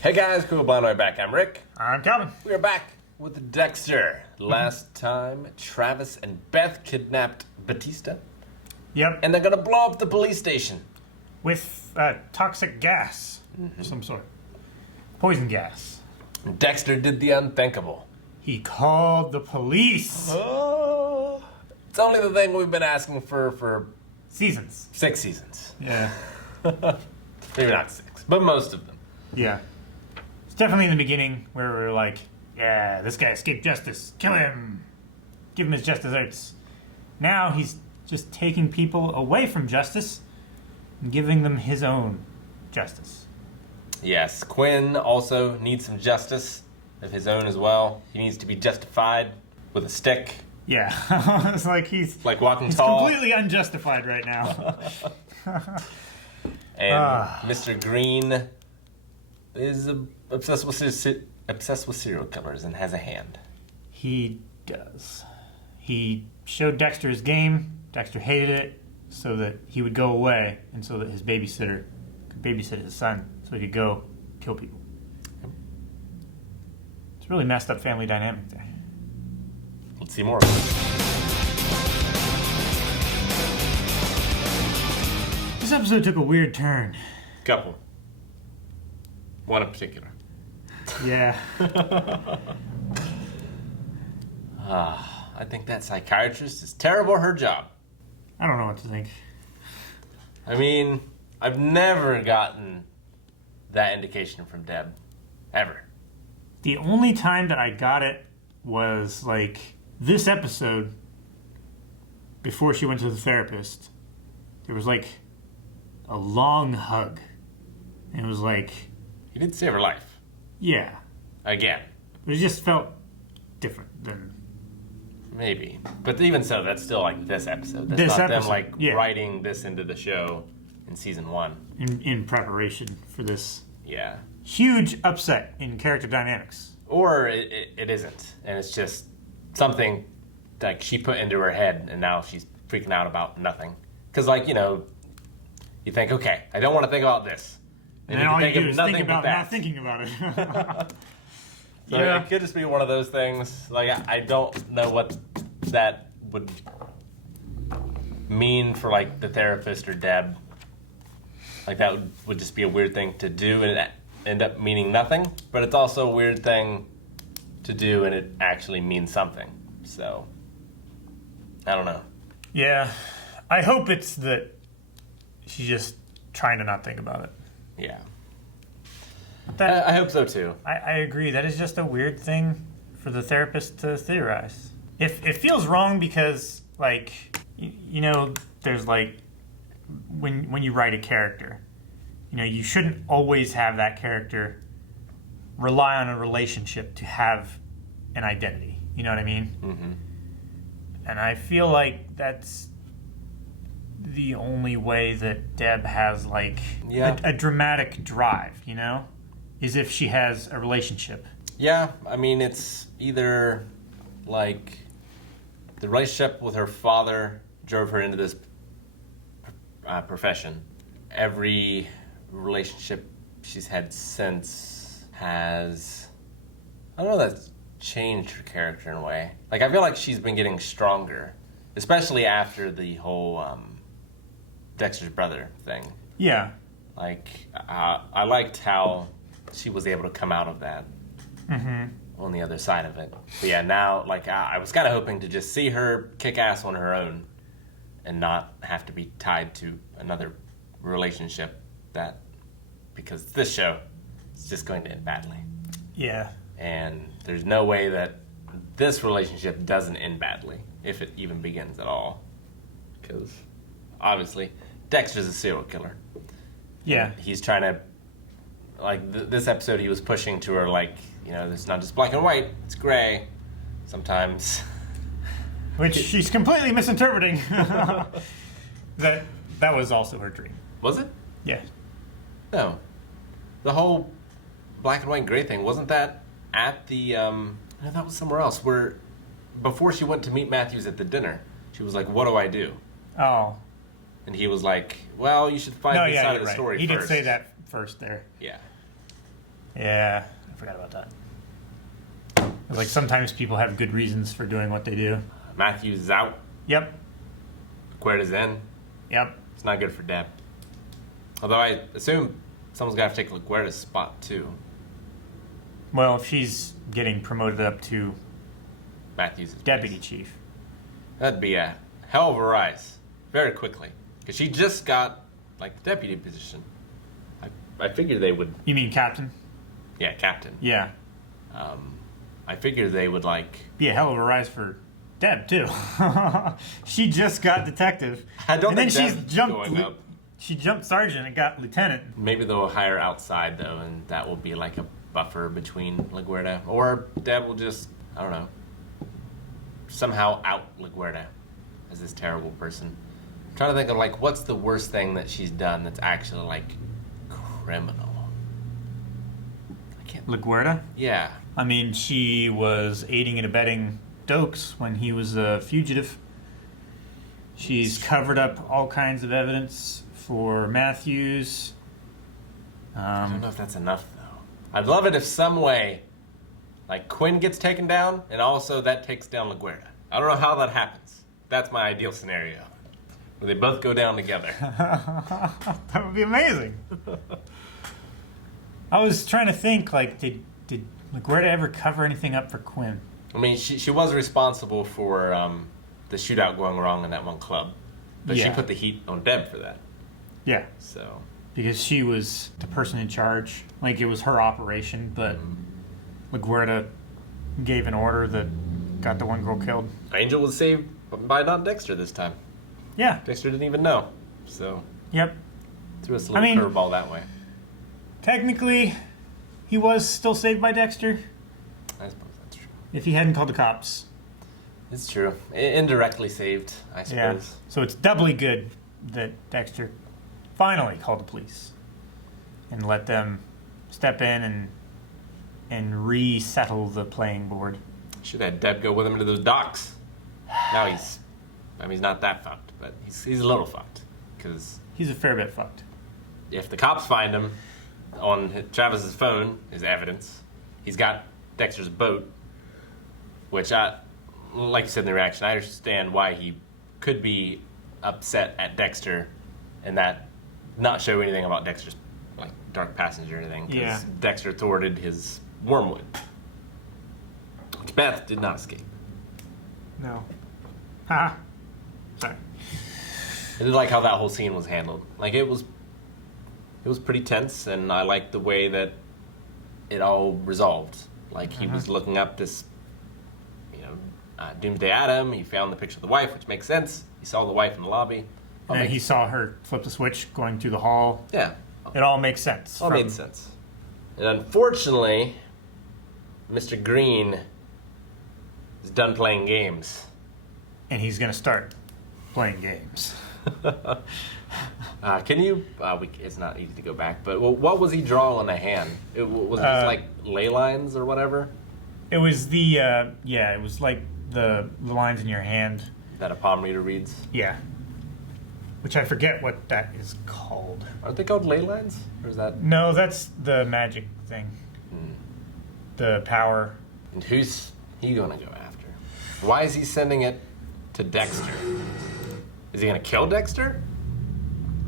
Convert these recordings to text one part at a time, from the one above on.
Hey guys, cool blind way back. I'm Rick. I'm Calvin. We are back with Dexter. Last time, Travis and Beth kidnapped Batista, Yep. and they're gonna blow up the police station. With toxic gas of some sort. Poison gas. Dexter did the unthinkable. He called the police. Oh, it's only the thing we've been asking for Seasons. 6 seasons. Yeah. Maybe not 6, but most of them. Yeah. It's definitely in the beginning where we were like, yeah, this guy escaped justice. Kill him. Give him his just desserts. Now he's just taking people away from justice and giving them his own justice. Yes, Quinn also needs some justice of his own as well. He needs to be justified with a stick. Yeah. It's like he's like walking he's tall. completely unjustified right now. And Mr. Green is obsessed with serial killers and has a hand. He does. He showed Dexter his game. Dexter hated it so that he would go away and so that his babysitter could babysit his son so he could go kill people. It's a really messed up family dynamic there. Let's see more of it. This episode took a weird turn. Couple. One in particular. Yeah. I think that psychiatrist is terrible at her job. I don't know what to think. I mean, I've never gotten that indication from Deb. Ever. The only time that I got it was like this episode before she went to the therapist. There was like a long hug. And it was like, He did save her life. yeah. Again. But it just felt different than Maybe. But even so, that's still like this episode. That's This not episode, them like yeah. writing this into the show in season 1. in preparation for this Yeah. huge upset in character dynamics. Or it isn't. And it's just something like she put into her head and now she's freaking out about nothing. Because like, you know, you think, okay, I don't want to think about this. And then all you do of is nothing think but about that. not thinking about it. So Yeah. it could just be one of those things. Like, I don't know what that would mean for, like, the therapist or Deb. Like, that would just be a weird thing to do and it end up meaning nothing. But it's also a weird thing to do and it actually means something. So, I don't know. Yeah. I hope it's that she's just trying to not think about it. Yeah. That, I hope so, too. I agree. That is just a weird thing for the therapist to theorize. It feels wrong because, like, you know, there's like, when you write a character, you know, you shouldn't always have that character rely on a relationship to have an identity. You know what I mean? Mm-hmm. And I feel like that's the only way that Deb has, like, Yeah. a dramatic drive, you know? Is if she has a relationship. Yeah, I mean, it's either like the relationship with her father drove her into this profession. Every relationship she's had since has, I don't know, that's changed her character in a way. Like, I feel like she's been getting stronger, especially after the whole Dexter's brother thing. Yeah. Like, I liked how she was able to come out of that on the other side of it. But yeah, now, like, I was kind of hoping to just see her kick ass on her own and not have to be tied to another relationship because this show is just going to end badly. Yeah. And there's no way that this relationship doesn't end badly, if it even begins at all. Because, obviously, Dexter's a serial killer. Yeah. He's trying to, like, this episode he was pushing to her, like, you know, it's not just black and white, it's gray sometimes. Which she's completely misinterpreting. that was also her dream. Was it? Yeah. No. The whole black and white and gray thing, wasn't that at the, no, that was somewhere else, where before she went to meet Matthews at the dinner, she was like, what do I do? Oh. And he was like, well, you should find this side of the story He first. did say that first there. Yeah. Yeah, I forgot about that. It's like sometimes people have good reasons for doing what they do. Matthews is out. Yep. Liguerda's in. Yep. It's not good for Deb. Although I assume someone's got to take Liguerda's spot too. Well, if she's getting promoted up to Matthews' deputy chief. That'd be a hell of a rise very quickly. Because she just got, like, the deputy position. I figured they would... You mean captain? Yeah, captain. Yeah. I figured they would, like... Be a hell of a rise for Deb, too. She just got detective. I don't and think then Deb's she's jumped going up. She jumped sergeant and got lieutenant. Maybe they'll hire outside, though, and that will be, like, a buffer between Liguerda. Or Deb will just, I don't know, somehow out Liguerda as this terrible person. I'm trying to think of, like, what's the worst thing that she's done that's actually, like, criminal? I can't... Liguerda? Yeah. I mean, she was aiding and abetting Dokes when he was a fugitive. She's covered up all kinds of evidence for Matthews. I don't know if that's enough, though. I'd love it if some way, like, Quinn gets taken down, and also that takes down Liguerda. I don't know how that happens. That's my ideal scenario. Where they both go down together. That would be amazing. I was trying to think, like, did Liguerda ever cover anything up for Quinn? I mean, she was responsible for the shootout going wrong in that one club. But she Yeah. put the heat on Deb for that. Yeah. So... Because she was the person in charge. Like, it was her operation, but Liguerda gave an order that got the one girl killed. Angel was saved by not Dexter this time. Yeah. Dexter didn't even know. So... Yep. Threw us a little curveball that way. Technically, he was still saved by Dexter. I suppose that's true. If he hadn't called the cops. It's true. Indirectly saved, I suppose. Yeah. So it's doubly good that Dexter finally called the police and let them step in and resettle the playing board. Should have had Deb go with him to those docks. Now he's not that fucked, but he's a little fucked. Because he's a fair bit fucked. If the cops find him on Travis's phone, his evidence, he's got Dexter's boat, which like you said in the reaction, I understand why he could be upset at Dexter and that not show anything about Dexter's, like, dark passage or anything. Because Dexter thwarted his wormwood, which Beth did not escape. No. Ha. Sorry. I did like how that whole scene was handled. Like, it was pretty tense, and I liked the way that it all resolved. Like, he was looking up this, Doomsday Adam. He found the picture of the wife, which makes sense. He saw the wife in the lobby. And he saw her flip the switch going through the hall. Yeah. It all makes sense. All made sense. And unfortunately, Mr. Green is done playing games. And he's going to start playing games. Can you... it's not easy to go back, but what was he drawing on the hand? Was it just like ley lines or whatever? It was the... it was like the lines in your hand. That a palm reader reads? Yeah. Which I forget what that is called. Aren't they called ley lines? Or is that... No, that's the magic thing. The power. And who's he going to go after? Why is he sending it to Dexter? Is he going to kill Dexter?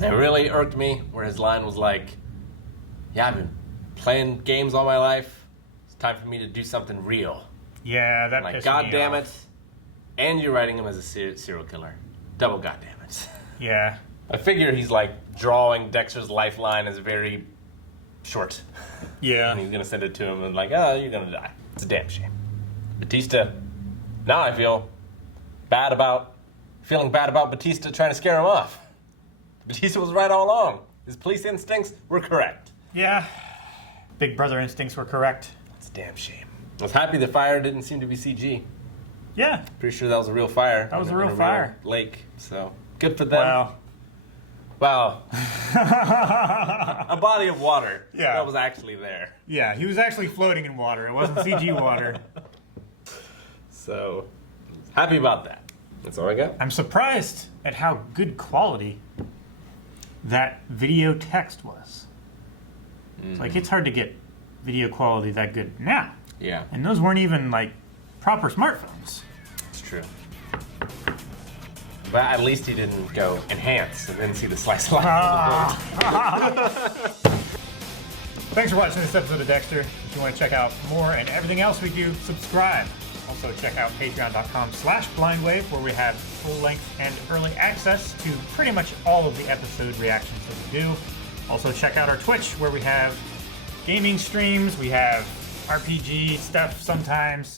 It really irked me where his line was like, yeah, I've been playing games all my life. It's time for me to do something real. Yeah, that like, pissed God me damn off. it. And you're writing him as a serial killer. Double goddamn it. Yeah. I figure he's like drawing Dexter's lifeline as very short. Yeah. And he's going to send it to him and like, oh, you're going to die. It's a damn shame. Batista, now I feel feeling bad about Batista trying to scare him off. Batista was right all along. His police instincts were correct. Yeah. Big brother instincts were correct. It's a damn shame. I was happy the fire didn't seem to be CG. Yeah. Pretty sure that was a real fire. That was a real fire. Lake, so good for them. Wow. Wow. A body of water. Yeah. That was actually there. Yeah, he was actually floating in water. It wasn't CG water. So, happy about that. That's all I got. I'm surprised at how good quality that video text was. It's like, it's hard to get video quality that good now. Yeah, And those weren't even like proper smartphones. it's true. But at least he didn't go enhance and then see the slice of life. Thanks for watching this episode of Dexter. If you want to check out more and everything else we do, subscribe. Also check out patreon.com/blindwave, where we have full-length and early access to pretty much all of the episode reactions that we do. Also check out our Twitch, where we have gaming streams, we have RPG stuff sometimes.